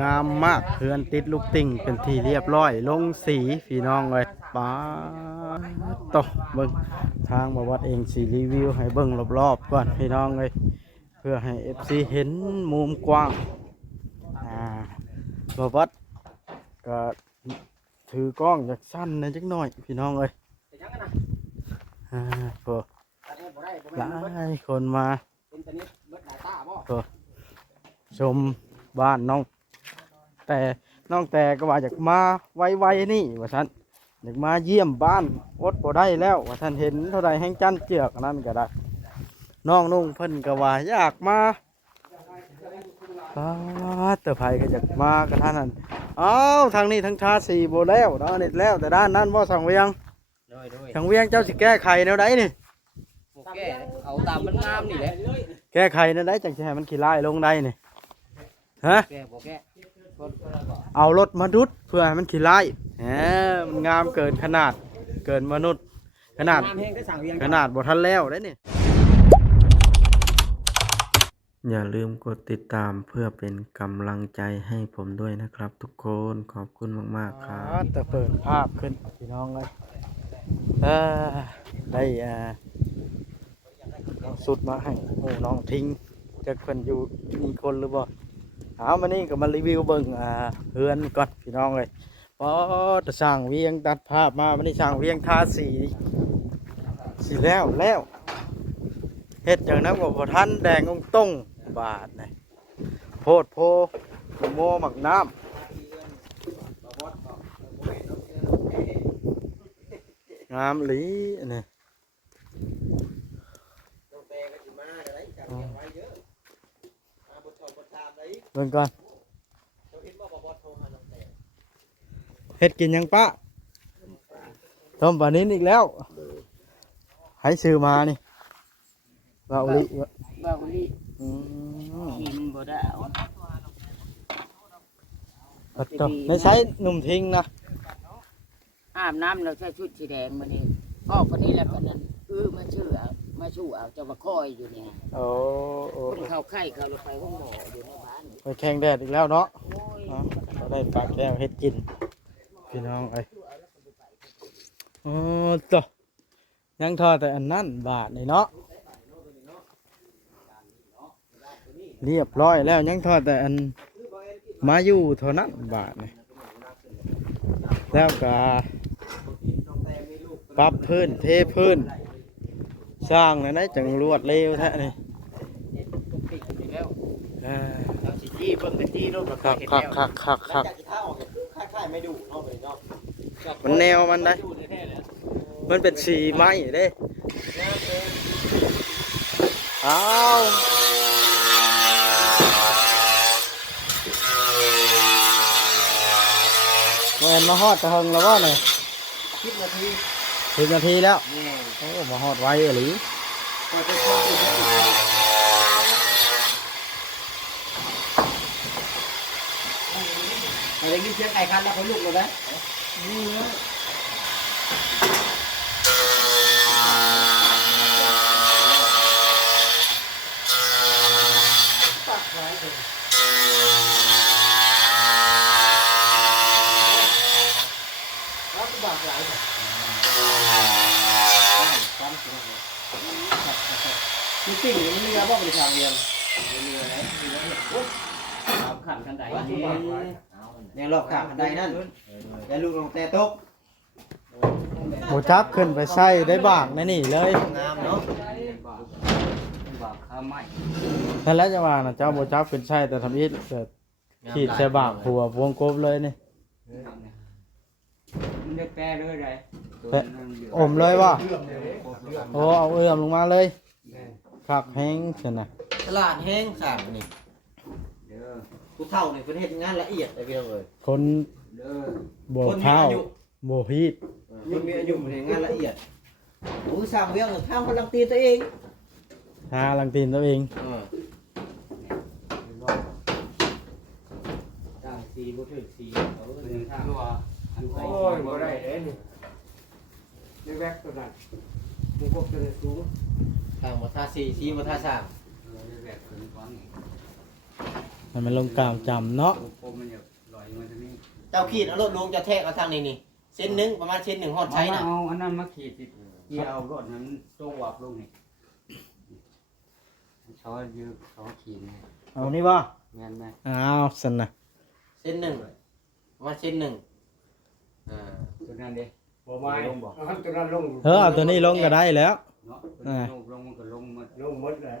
งามมากเพื่อนติดลูกติ่งเป็นที่เรียบร้อยลงสีพี่น้องเลยป้าตกเบิ่งทางบวัดเองสีรีวิวให้เบิ่งรอบๆก่อนพี่น้องเลยเพื่อให้ FC เห็นมุมกว้างบวัดก็ถือกล้องจากสั้นนะจักหน่อยพี่น้องเลยพอหลายคนมาชมบ้านน้องแต่ก็ว่าอยากมาไวๆนี่ว่าท่านอยากมาเยี่ยมบ้านอดบ่ได้แล้วว่าท่านเห็นเท่าไรแห้งจันเจือกนั่นก็ได้น้องนุ่งเพิ่นก็ว่าอยากมาเตอร์ไผก็อยากมากันท่านนั้นทางนี้ทั้งชาสีโบแล้วเนาะนี่แล้วแต่ด้านนั้นบ่สังเวียงสังเวียงเจ้าสิแก้ไขแนวใดนี่แก้เอาตามมันงามนี่แหละแก้ไขแนวใดจังสิให้มันขี้ลายลงได้นี่ฮะแก้เอารถมาดุดเพื่อให้มันขี้ลายมันงามเกินขนาดเกินมนุษย์ขนาดบ่ทันแล้วได้นี่อย่าลืมกดติดตามเพื่อเป็นกำลังใจให้ผมด้วยนะครับทุกคนขอบคุณมากๆครับจะเปิดภาพขึ้นพี่น้องเลยได้สุดมาให้โอ้น้องทิ้งจะคนอยู่มีคนหรือเปล่าเอามานี่ก็มารีวิวเบิ่งเฮือนก่อนพี่น้องเลยเพราะจะสั่งเวียงตัดภาพมาวันนี้สั่งเวียงทาสีแล้วเฮ็ดอย่างนั้นก็พอท่านแดงต้งบาทนะโพดโพโมหมักน้ำงามหลีนี่เบิ่งก่อนเฮ็ดกินยังปะต้มปลานิ้นอีกแล้วให้ซื้อมานี่บาอุลิกินบ่ได้ไม่ใช้หนุ่มทิ้งนะอาบน้ำเราใช้ชุดสีแดงมานี่พ่อคนนี้แล้วก็นั่นมาชื่อมาชูเอาจะมาคอยอยู่นี่คนเขาไข้เขาเราไปห้องหมออยู่ในบ้านไปแข่งแดดอีกแล้วเนาะเราได้ปลาแก้วเฮ็ดกินพี่น้องไอ้ต่อยังทอแต่อันนั้นบาทนี่เนาะเรียบร้อยแล้วยังทอดแต่อันมาอยู่เท่านั้นบาทนี่แล้วก็ปรับพื้นเทพื้นสร้างนะจังรวดเร็วแท้นี่คักมันแนวมันได้มันเป็นสีไม้เด้แมนมาฮอดตะเฮงแล้วก็เนี่ย10 นาทีแล้วโอ้มาฮอดไวหรืออะไรกินเชียงไก่คันแล้วเขาลุกเลยไหมมีติ่งมันมีอะไรบ้างในทางเรียนมีอะไรขันกันใดยังหลอกขันกันใดนั่นแต่ลูกลงแต่ตกโบจับขึ้นไปใส่ได้บางนะนี่เลยงามเนาะนั่นแหละจะว่านะเจ้าโบจับขึ้นใส่แต่ทำอิฐเกิดขีดใส่บางหัววงกลมเลยนี่มันได้แปรเลยไรอมเลยวะโอ้เอาเอื้อมลงมาเลยขักแห้งเช่นนะตลาดแห้งสั่งนี่ผู้เฒ่านี่ประเทศงานละเอียดเลยพี่น้องเลยคนโบเท้าโบฮีดคนมีอายุในงานละเอียดผู้สั่งเวียงข้าวพลังตีตัวเองลังตีนตัวเองต่างสีบุตรสีเขาเป็นข้าวโอ้ยบ่ได้เด้นี่ได้แวกตัวนั้นมึงพบตัวนี้สูงต่างมาทาสีมาทาสามมันลงกลางจำเนาะ จ้าขีดเอารถลงจะแทกเอาทางนี้นี่เส้นหนึงประมาณเส้นหนึ่งฮอดใช้น่ะ เอาอันนั้นมาขีดสิเกี่ยวรถนั้นโตวับลงนี่เขายืมเขาขีด เอานี่บ่ แม่นไหม อ้าวสันนะ เส้นหนึ่งประมาณเส้นหนึ่ง ตัวนั้นเด้ บ่ไม่เอาตัวนั้นลง เอาตัวนี้ลงก็ได้แล้ว เนาะตัวนี้ลงมันก็ลงมัน ลงหมดแล้ว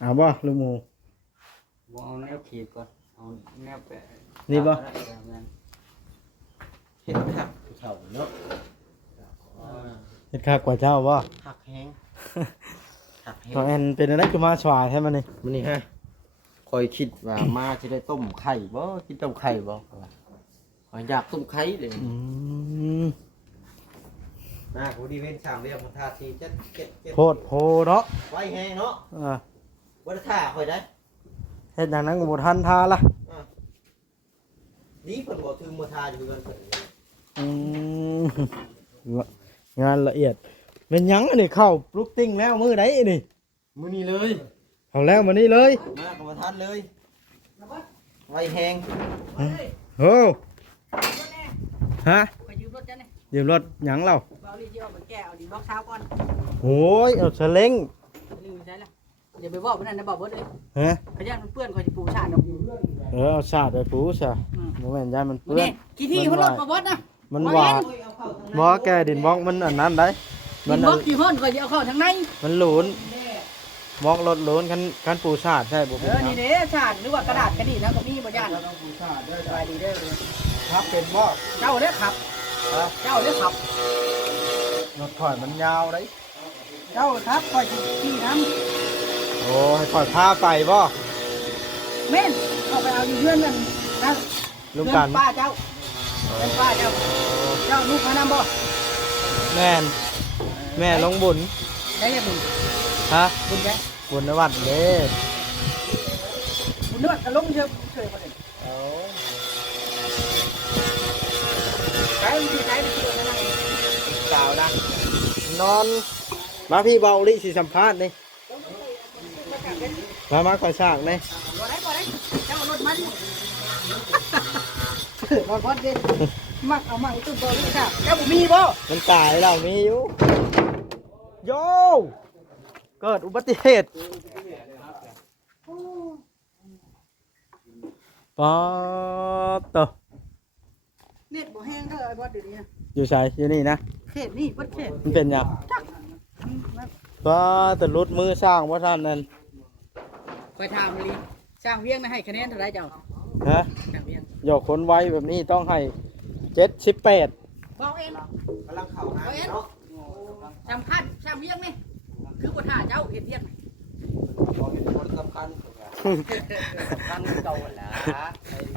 เอาบ่ลูกหมู บ่เอาแนวขีดก่อนเอาแนวแปะ นี่บ่ เห็นไหมครับผู้เฒ่าเนาะ เฮ็ดคักกว่าเจ้าบ่ หักแห้งหักแห้ ตอง นแอนเป็นอะไรคือมาสวายให้มันนี่ มันนี่ฮะคอยคิดว่ามาจะได้ต้มไข่บ่กินต้มไข่บ่คอยอยากต้มไข่เลย นะกูดีเว้นสามเรียกมันท่าทีเจ็ด โพดโพเนาะ ไว้แห้งเนาะ อ่า วัดท่าคอยได้ เฮ็ดอย่างนั้นก็บ่ทันทาละ นี่เพิ่นบอกถึงมือท่าอยู่กันเพิ่น อืมงานละเอียดเป็นหยังอันนี้เข้าปลุกติ้งแล้วมื้อใดนี่ มื้อนี้เลย เอาแล้วมื้อนี้เลย มากับประทานเลยไว้แห้ง โอ้ฮะ ไปยืมรถจ้ะเนี่ย ยืมรถหยังเรา เอาลีเดียวมาแก้เอาดิบล็อกเท้าก่อน โอ้ยเอาสเล้ง ลืมใช่ละเดี๋ยวไปบอกมันนั่นนะบอกเบิดเลย ฮะ ขยันมันเปื้อนคอยจะปูชาดอก เอาสาดไปปูซะบ่แม่นยายมันเปื้อน นี่กี่ที่เขารถมาบดนะ มันหวาดบ่แกดินบล็อกมันอันนั้นได้ ดิ มัน นบล็อกกี่ห้อนคอยจะเอาเข้าทางใน มันหลูนบล็อกรถหลูนคันปูชาดใช่บ่เป็นหยัง นี่เด้ชาดหรือว่ากระดาษกระดิ่งนะก็มีบ่ย่านสบายดีเด้อ ครับเป็นบ่ เจ้าเด้อขับเจ้าเด้อขับ รถข่อยมันยาวได้ เจ้าครับคอยจะขี่น้ โอ้ให้ข่อยพาไปบ่ ำเม่นเอาไปเอาอยู่เพื่อนนั่นนะ ลูกกัน ป้าเจ้าเป็นป้าเจ้าเจ้าลูกพานำบ่ แม่นแม่ลงบุญ ได้ยังบุญ ฮะ บุญแก บุญนวัดเด้ บุญนวดกระลงเชื่อเชื่อมาเลยใช้วิธีใช้วิธีนั่น สาวนะนอนมาพี่เบาลิสิสัมภาษณ์นี่มาข่อยสร้างนี่ บ่ได้เจ้ารถมันบ่พอดีมักเอามาตุ้มตัวนี้ค่ะเจ้าบ่มีบ่ มันตายแล้วมีอยู่โยเกิดอุบัติเหตุป๊อดโต เน็ตบ่แห้งเด้อไอ้บ่เดี๋ยวนี้ อยู่ใส่อยู่นี่นะ เขตนี่บ่เขต มันเป็นหยังป๊อดแต่รุดมือสร้างว่าท่านนั่น คอยถามลีสร้างเวียงนะให้คะแนนเท่าไหร่เจ้า ฮะ สร้างเวียง หยอกคนไว้แบบนี้ต้องให้78 บอกเอง กำลังเข้าหาเนาะ สำคัญสร้างเวียงนี่คือบ่ท่าเจ้าเฮ็ดเวียง บอกเป็นคนสำคัญ ตั้งเก่าแล้ว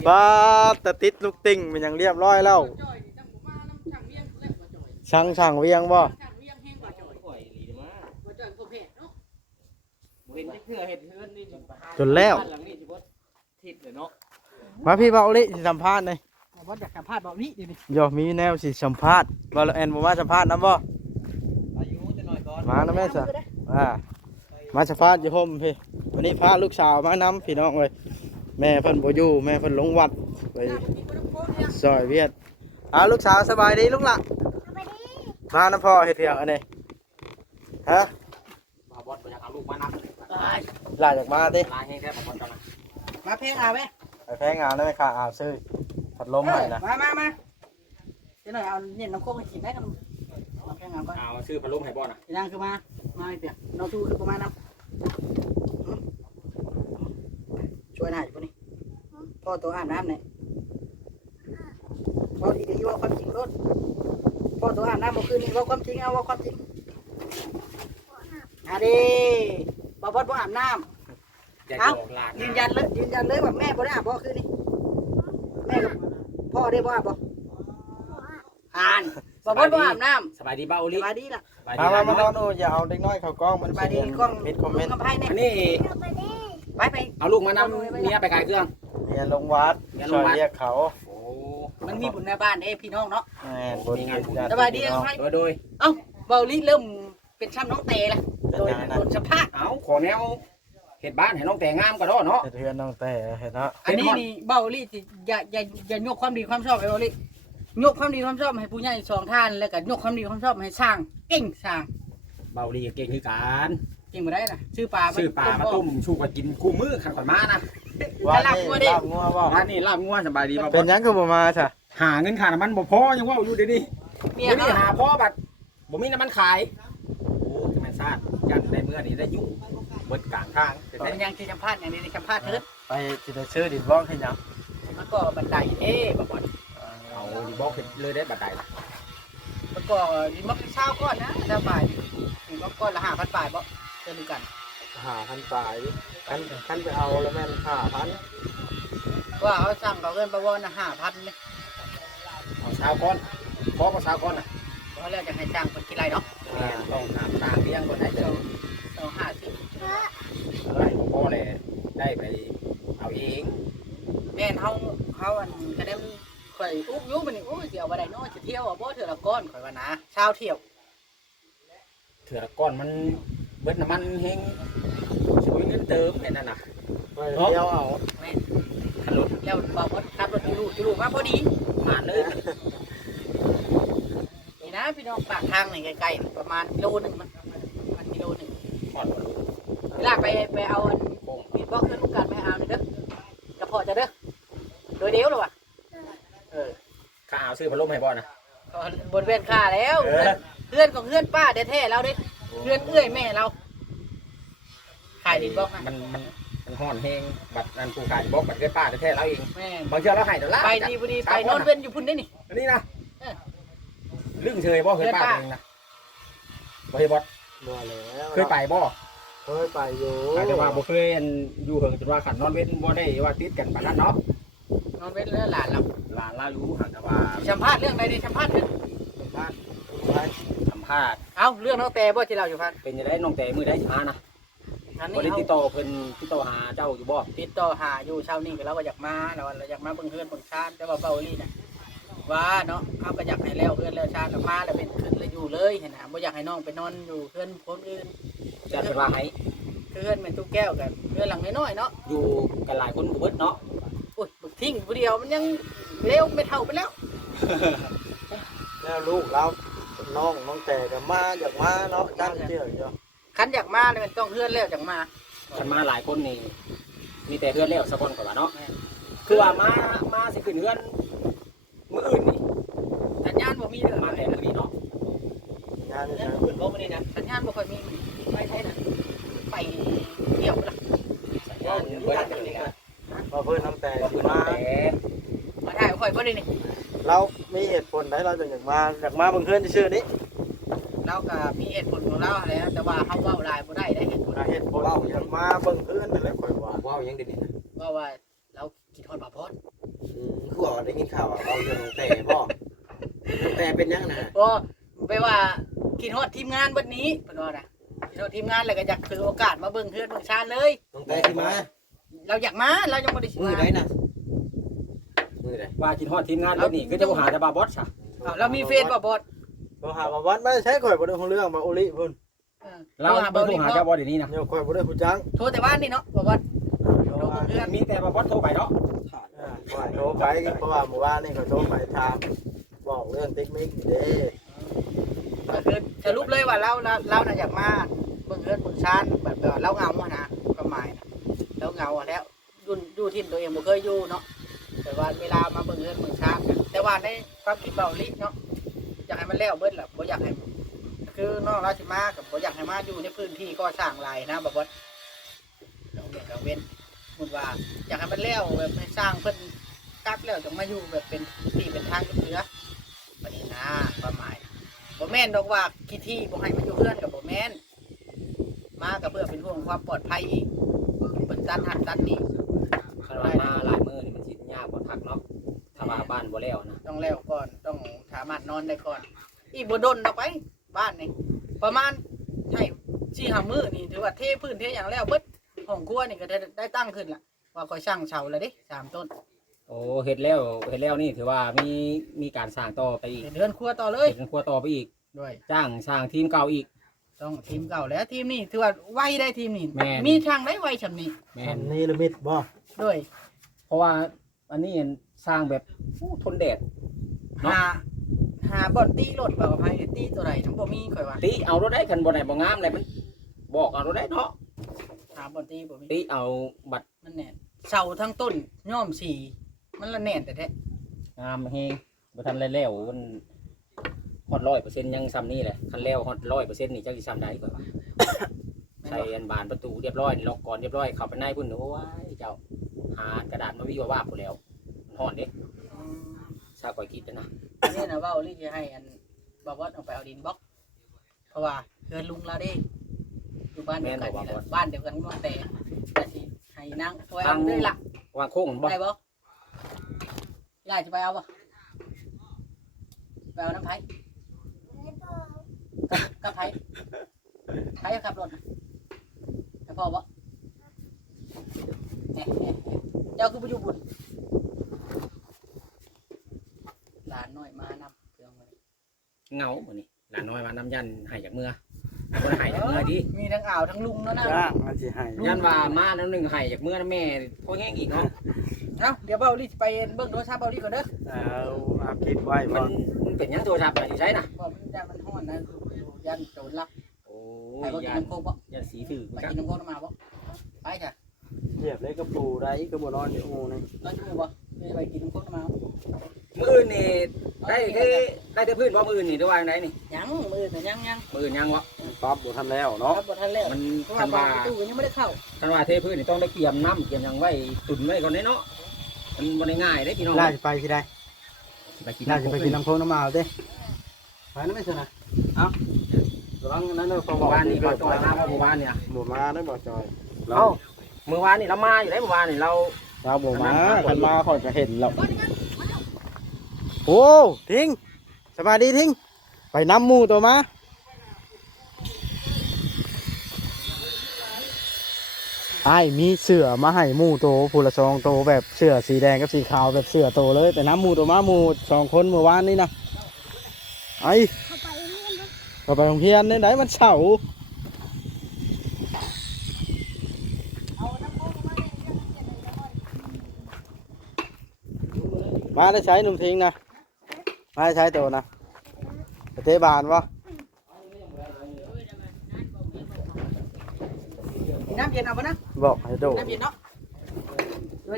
ป๊าดแต่ติดลูกติ่งมันยังเรียบร้อยแล้ว จ้อยจังบ่มาน้ำสร้างเวียงเล็กบ่จ้อย ช่างเวียงบ่ สร้างเวียงแห้งบ่จ้อย ปล่อยลีมา บ่จ้อยบ่เพศเนาะ เว้นเพื่อเห็ดเฮือนนี่ จนแล้ว หลังนี่สิบ่ทิศเลยเนาะ มาพี่เบาลิสิสัมภาษณ์หน่อย บ่อยากสัมภาษณ์แบบนี้ดิ โยมีแนวสิสัมภาษณ์ว่าแล้วแอนบ่มาสัมภาษณ์นํบ่ อายุจะหน่อยก่อน มานะแม่ซะมาสัมภาษณ์อยู่ห่มพี่วันนี้พาลูกสาวมานํพี่น้องเอ้ยแม่เพิ่นบ่อยู่แม่เพิ่นลงวัดไปซอยเวียดลูกสาวสบายดีลูกล่ะมานํพ่อเฮ็ดเถียงอันนี้ฮะ มาบอสอยากเอาลูกมานับ หลานอยากมาติ ลายแห้งแท้บอสจังนะ มาเพลงเอาไหม ไปแพ้งานได้ไหมค่ะซื้อพัดลมให้นะ มาเดี๋ยวหน่อยเอาเน้นน้ำโค้งให้กินได้กันมาเพลงเอาก่อน เอาชื่อพัดลมให้บอสนะ ยังคือมาเดี๋ยวน้องชูคือประมาณนั้นช่วยหน่อยพวกนี้พ่อตัวอาบน้ำเนี่ยพ่อที่จะว่าความจริงรถพ่อตัวอาบน้ำเมื่อคืนนี้ว่าความจริงเอาว่าความจริงดิบ่บ่อาบน้ำ อย่า เอา โกงหลาน ยืนยันเลยว่าแม่บ่ได้อาบบ่คืนนี้แม่กับพ่อได้บ่อาบบ่อ่านบ่อาบน้ำ สบายดีเบ้า ส ลิ บายดีล่ะ มานอนอย่าเอาเด็กน้อยเขากล้องมัน สบายดีกล้อง มิดคอมเมนต์ กำไพ่เนี่ย อันนี้ ไป เอาลูกมานำเมียไปขายเครื่อง เรียนลงวัดซอยเรียกเขา โอ้ มันมีบุญในบ้านเด้พี่น้องเนาะ บนงาน สบายดีกำไพ่ โดย เอ้าเบาลีเริ่มเป็นช้ำน้องเตละโดยสัมภาษณ์ เอาขอแนว ฮ็ดบ้านให้น้องแต่งามก็ได้เนาะ เฮ็ดเฮือนน้องแต่เฮ็ดเนาะ อันนี้นี่เบาลี่สิอย่ายกความดีความชอบให้เบาลี่ยกความดีความชอบให้ผู้ใหญ่สองท่านแล้วก็ยกความดีความชอบให้สร้างเก่งสร้าง เบาดีเก่งคือกัน เก่งบ่ได้น่ะชื่อปลา ซื้อปลามาต้มชูกันกินคู่มื้อขันข่อยมานะ ว่านี่ลาบงัวบ่ ร้านนี้ลาบงัวสบายดีบ่ เป็นหยังคือบ่มาซะ หาเงินค่าน้ำมันบ่พอยังว่าอยู่เดี๋ยวนี้ เมีย เดี๋ยวนี้ เขา หาพอบัดบ่มีน้ำมันขายโอ้จะแม่นซาดยันได้เมื่อนี้ได้ยุ่งเบิดกลางทาง เป็นยังที่สัมภาษณ์อย่างนี้สัมภาษณ์เถิด ไปสิได้ซื้อดินบ้องให้หยัง มันก็บันไดเด้บ่บ่ เอาดีบอกเฮ็ดเลยได้บัดใดล่ะ มันก็ดิมักเช้าก่อนนะสบายดิมักก่อนละ5,000บาทบ่เจอกัน 5,000ปลายคันไปเอาแล้วแม่น5,000 ว่าเขาสั่งเขาเงินประวอนน่ะ5,000นี่ เอาเช้าก่อนพอบ่เช้าก่อนน่ะ เพราะแล้วจะให้จ้างเพิ่นกี่ไรเนาะ แม่นต้องถามต่างเลี้ยงก่อนได้เจ้า 250 ไรบ่พอเลยได้ไปเอาเอง แม่นเฮาอันคะแนนข่อยอุ๊บอยู่มันนี่โอ้ยสิเอาบ่ได้เนาะสิเที่ยวอ่ะบ่เทื่อละก้อนข่อยว่านะเช้าเที่ยว เถื่อก้อนมันเบิดน้ำมันเฮงสวยเงินเติมแค่นั้นน่ะ ไปเที่ยวเอา แม่น ขันรถ แล้วบ่บ่ขับรถจุลุมาพอดี มาเลย นี่นะพี่น้องปากทางนี่ใกล้ๆประมาณกิโลนึงมันกิโลนึง หอดบ่รู้ เวลาไปเอาอันมีบ่เครื่องลูกกันไปเอานี่เด้อกระเพาะจะเด้อโดยเดียวหรอวะ ข้าเอาซื้อพัดลมให้บ่นะ ก็บนเวียนค่าแล้วเพื่อนของเพื่อนป้าแท้ๆเราเด้เพื่อนเอื้อยแม่เราขายดินบอกนะ มันห่อนเฮงบัดนั้นผู้ขายบอกบัดเกิดป้าแท้ๆเราเอง แม่ บางเทื่อเราให้ดอลลาร์ ไปดีบุดีไปนอนเว้นอยู่พุ่นได้นี่ อันนี้นะลึ่งเชยบ่เคยป้าเองนะบ่เฮ็ดบ่ บ่แล้ว เคยไปบ่ เคยไปอยู่ อาจจะว่าบ่เคยอยู่เฮิงจนว่าขันนอนเว้นบ่ได้ว่าติดกันปานนั้นเนาะ นอนเว้นแล้วหลานเรา หลานเราอยู่หันแต่ว่า สัมภาษณ์เรื่องใดดีสัมภาษณ์เรื่อง สัมภาษณ์ เอาเรื่องน้องแต่บ่ที่เราอยู่พัน เป็นจังได๋น้องแต่มื้อใดสิมานะ อัน บ่ นี้ ได้ เอา ติดต่อเพิ่นติดต่อหาเจ้าอยู่บ่ ติดต่อหาอยู่เช้านี้ก็เราก็อยากมาเราอยากมาเบิ่งเพื่อนเบิ่งชาติแต่ว่าเบาลี่น่ะว่าเนาะเขาก็อยากให้แล้วเพื่อนแล้วชาติแล้วมาแล้วเป็นขึ้นแล้วอยู่เลยเห็นนะบ่อยากให้น้องไปนอนอยู่เพื่อนคนอื่น จัดเพิ่นว่าให้ เพื่อนเป็นตู้แก้วกันเพื่อนหลังน้อยๆเนาะ อยู่กันหลายคนบ่เบิดเนาะ อุ้ยบึกทิ้งผู้เดียวมันยังเร็วไม่เท่าไปแล้ว แล้วลูกเราน้องแต่ก็มาอยากมาเนาะจังเที่ยวอยู่ คันอยากมาเนี่ยมันต้องเพื่อนแล้วจังมา คันมาหลายคนนี่มีแต่เฮือนแล้วสักคนก็ว่าเนาะคือว่ามาสิขึ้นเฮือนมื้ออื่นนี่ สัญญาณบ่มีเลย มาแต่มื้อนี้เนาะ งานนี่ สัญญาณ นะ บ่บ่มื้อนี้นะสัญญาณบ่ค่อยมีไปไทยน่ะไปเที่ยวล่ะ สัญญาณเบิดจังนี่ก็ พอเพิ่นน้องแต่ บ่ สิ คือ มา แต่ มาถ่ายค่อยบ่ได้นี่ เรามีเหตุผลใดเราจึงอยากมาเบิ่งเพื่อนซื่อๆนี้ เราก็มีเหตุผลของเราแหล้วแต่ว่าเฮาเว้าหลายบ่ได้ได้เหตุผล เหตุผลอยากมาเบิ่งเพื่อนนั่นแหละข่อยว่า ว้าวยังเด็ดนี่นะ ว่าเราคิดฮอดบ่พอด คือว่าได้ยินข่าวว่าเราเรื่องของแต่บ่แต่เป็นยังนะ บ่ไปว่าคิดฮอดทีมงานบัดนี้เพิ่นว่านะคิดฮอดทีมงานแล้วก็อยากถือโอกาสมาเบิ่งเพื่อนเบิ่งชาติเลย ต้องแต่ที่มา เราอยากมาเรายังบ่ได้สิ มือ มา ไหนนะมือไหน ว่ากินฮอดทีมงานแล้วนี่ก็จะบ่หาแต่บาบอสซะ อ้าวเรามีเฟซบ่บอด บ่หาว่าวัดไม่ใช่ข่อยบ่ได้ฮู้เรื่องมาโอลิพุ่น เราบ่โทรหาเจ้าบ่เดี๋ยวนี้นะ เดี๋ยวข่อยบ่ได้ฮู้จัง โทรแต่ว่านี่เนาะบ่บอดเราเบิ่งเพื่อน มีแต่บาบอสโทรไปเนาะ ข่อยโทรไปเพราะว่าเมื่อวานนี่ข่อยโทรไปถามบอกเรื่องเทคนิคเด้ ก็คือสรุปเลยว่าเราน่ะอยากมาเบิ่งเพื่อนเบิ่งชาติแบบว่าเราเหงาอะนะความหมายนะเราเหงาอะแล้วอยู่ที่ตัวเองบ่เคยอยู่เนาะแต่ว่าเวลามาเบิ่งเพื่อนเบิ่งชาติแต่ว่าในความคิดเบาลิเนาะอยากให้มันแล้วเบิดล่ะบ่อยากให้คือน้องราชิมากับบ่อยากให้มาอยู่ในพื้นที่ก่อสร้างหลายนะบ่บอดเราเรียกกับเว้นสมมุติว่าอยากให้มันแล้วแบบให้สร้างเพิ่นกลับแล้วจังมาอยู่แบบเป็นที่เป็นทางเหลือบัดนี้นะความหมายบ่แม่นดอกว่าคิดที่บ่ให้มันอยู่เพื่อนกับบ่แม่นมาก็เพื่อเป็นห่วงความปลอดภัยอีกเพิ่นตัดหันตัดนี่ คันว่ามาหลายมื้อนี่มันสิยากกว่าทักเนาะถ้าว่าบ้านบ่แล้วนะ ต้องแล้วก่อนต้องสามารถนอนได้ก่อนอีบ่ดนดอกไปบ้านนี่ประมาณให้4-5มื้อนี่ถือว่าเทพื้นเทหยังแล้วเบิดห้องครัวนี่ก็ได้ตั้งขึ้นล่ะว่าค่อยสร้างเสาแล้วเด้3ต้น โอ้เฮ็ดแล้วนี่ถือว่ามีการสร้างต่อไปอีก เป็นเรือนครัวต่อเลย เฮ็ดครัวต่อไปอีก ด้วย จ้างสร้างทีมเก่าอีก ต้องทีมเก่าแล้วทีมนี้ถือว่าไวได้ทีมนี้ แม่น มีทางได้ไวชำนี้ แม่ อั น นนี้ละมิดบ่ ด้วย เพราะว่าอันนี้สร้างแบบทนแดด เนาะ หาบ่อนตีรถบ่กับไผตีตัวใดทั้งบ่มีข่อยว่า ตีเอารถได้คันบ่ได้บ่งามเลยมันบอกเอารถได้เนาะ หาบ่อนตีบ่มี ตีเอาบัตร มันแน่นเสาทั้งต้นย้อมสีมันละแน่นแต่แท้ งามเฮงบ่ทันแล้วมันฮอด100%ยังซ้ำนี่แหละคันแล้วฮอด100%นี่จักสิซ้ำได้ก่อนว่า ใส่อันบานประตูเรียบร้อยล็อกก่อนเรียบร้อยเข้าไปในพุ่นโอ้ยเจ้าหากระดาษมาวิวว่าพุ่นแล้วมันฮ้อนเด้ซาก่อยคิดนะ อันนี้นะเว้าลิจะให้อันบ่าวอดเอาไปเอาดินบล็อกเพราะว่าเฮือนลุงเราเด้อยู่บ้านเดียวกันนี่แหละบ้านเดียวกันบ่แต่สิให้นางช่วยเอาด้วยล่ะ วางโค้งบ่ ได้บ่ยายจะไปเอาบ่ไปเอาน้ำไผกับไผไผขับรถให้พ่อบ่เจ้าคือผู้อยู่บุญหลานน้อยมานำเครื่องมา เงามื้อนี้หลานน้อยมาน้ำยันให้จากเมื่อบ่ได้ให้จากเมื่อดิ มีทั้งอ่าวทั้งลุงเนาะนะ จ้างมันสิให้ ยันว่ามาน้ำหนึงให้จากเมื่อนะแม่พอแห้งอีกเนาะ เอ้าเดี๋ยวเบาลี่ไปเบิ่งโทรศัพท์เบาลี่ก่อนเด้อ เอาคลิปไว้บ่ มันเป็นหยังโทรศัพท์น่ะอยู่ใช้น่ะ บ่มันจะมันฮ้อนนะยันโจรลัก โอ้ ไป ย บ่กิน ยัน น้ำโคกบ่ ยันสีถือ ไป จัก กินน้ำโคกมาบ่ไปจ้ะ เรียบเลยกับปูได้ก็บ่นอนอยู่โอ้นี่ นอนอยู่บ่ไปกินน้ำโคกมา มื้ออื่นนี่ได้แต่พื้นบ่มื้ออื่นนี่หรือว่าจังไดนี่ ยังมือแต่ยัง มื้ออื่นยังวะ ปั๊บบ่ทันแล้ว ค เนาะ รับบ่ทันแล้ว มัน เพราะ คั ว่าน ว่า ตู้ยังไม่ได้เข้า คันว่าเทพื้นนี่ต้องได้เตรียมน้ำเตรียมหยังไว้ตุนไว้ก่อนเด้เนาะมันบ่ได้ง่ายเด้พี่น้อง น่าจะไปที่ใด ไปกิน น่า น้ำ จะไปกินน้ำโค้งน้ำมาวเด้ไปนั่นไม่ใช่นะเอ้าระวังนั้นเด้อพอ หมู่บ้านนี่บ่จอยมาเพราะหมู่บ้านเนี่ย บ่มาได้บ่จอย เอ้ามื้อวานนี่เรามาอยู่ได้มื้อวานนี่เรา เราบ่มาคันมาข่อยก็เห็นแล้วโอ้ทิ้งสบายดีทิ้งไปน้ำหมูตัวมาอ้ายมีเสือมาให้หมูโตผู้ละ2โตแบบเสือสีแดงกับสีขาวแบบเสือโตเลยแต่น้ำหมูตัวมาหมู2คนเมื่อวานนี่นะไอ้เข้าไปโรงเรียนได้ไหนมันเสาร์มาได้ใช้หนุ่มทิ้งนะมาได้ใช้โตนะไปเทบานวะ น้ำเย็นเอาบ่นะ บอกให้โด น้ำเย็นเนาะ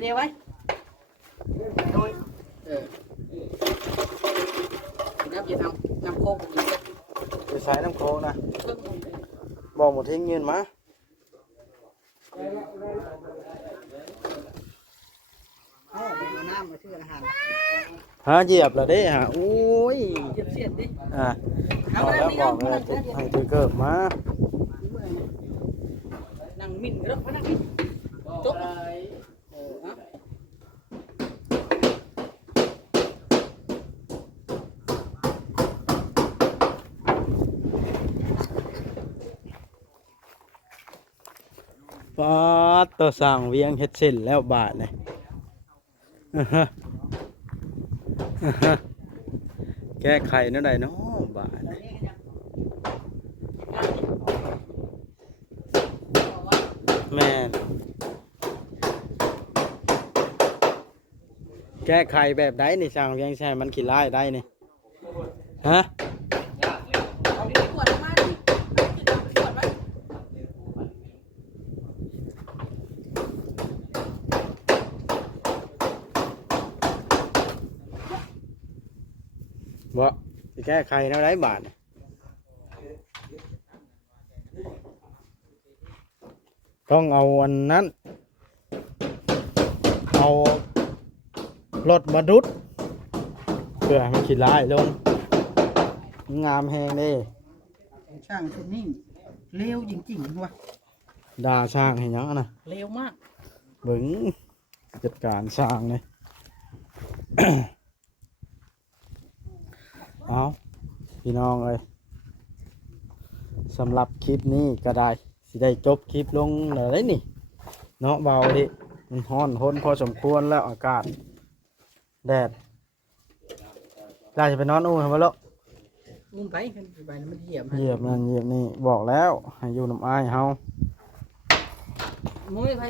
เดี๋ยวไว้โดยน้ำเย็นเอาน้ำโคกกิน ไปใช้น้ำโค้งนะบอกหมดทิ้งเงินมา เอาน้ำมาชื่ออาหาร หาเหยียบแล้วเด้ฮะโอ้ย เจ็บเสียดดิ อ่ะ เอา บอก แล้ แล้ว ว นี่ บอก น้ำ แล้วให้ถือเกิบมา นั่งมิ่นเด้อมานั่งมิ่นจบเอา ป๊าดตัวสั่งเวียงเฮ็ดเส้นแล้วบาทเลยแก้ไขนั่นใดเนาะบาทนี่แม่นแก้ไขแบบใดนี่สั่งเวียงใช่มันขี้ร้ายได้นี่ฮะ เอาดิขวดมาดิขวดมา บ่สิแก้ไขแนวใดบาทนี่ต้องเอาอันนั้น เอารถมาดุดเพื่อให้มันขี้ร้ายลงงามแหงเด้ ช่างชุดนี้เร็วจริงๆว่ะ ด่าช่างให้หยังอะนะ เร็วมาก เบิ่งจัดการช่างเลย เอาพี่น้องเลยสำหรับคลิปนี้ก็ได้สิได้จบคลิปลงเลยนี่เนาะเบาดิมันร้อนทนพอสมควรแล้วอากาศแดดได้จะไปนอนอู้ทำไมล่ะ อ งุ้มไปกันไปแล้วมันเหยียบ เหยียบนั่นเหยียบนี่บอกแล้วให้อยู่น้ำอ้ายเฮา มุ้ยไป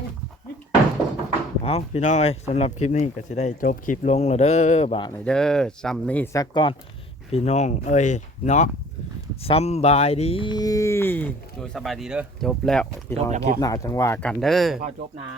เอาพี่น้องเอ้ยสำหรับคลิปนี้ก็สิได้จบคลิปลงแล้วเด้อบาดนี้เด้อซ้ำนี้สักก่อนพี่น้องเอ้ยเนาะสำบายดี โดยสบายดีเด้อ จบแล้วพี่น้อง จบแล้วบ่ คลิปหน้าจังว่ากันเด้อ พอจบนะ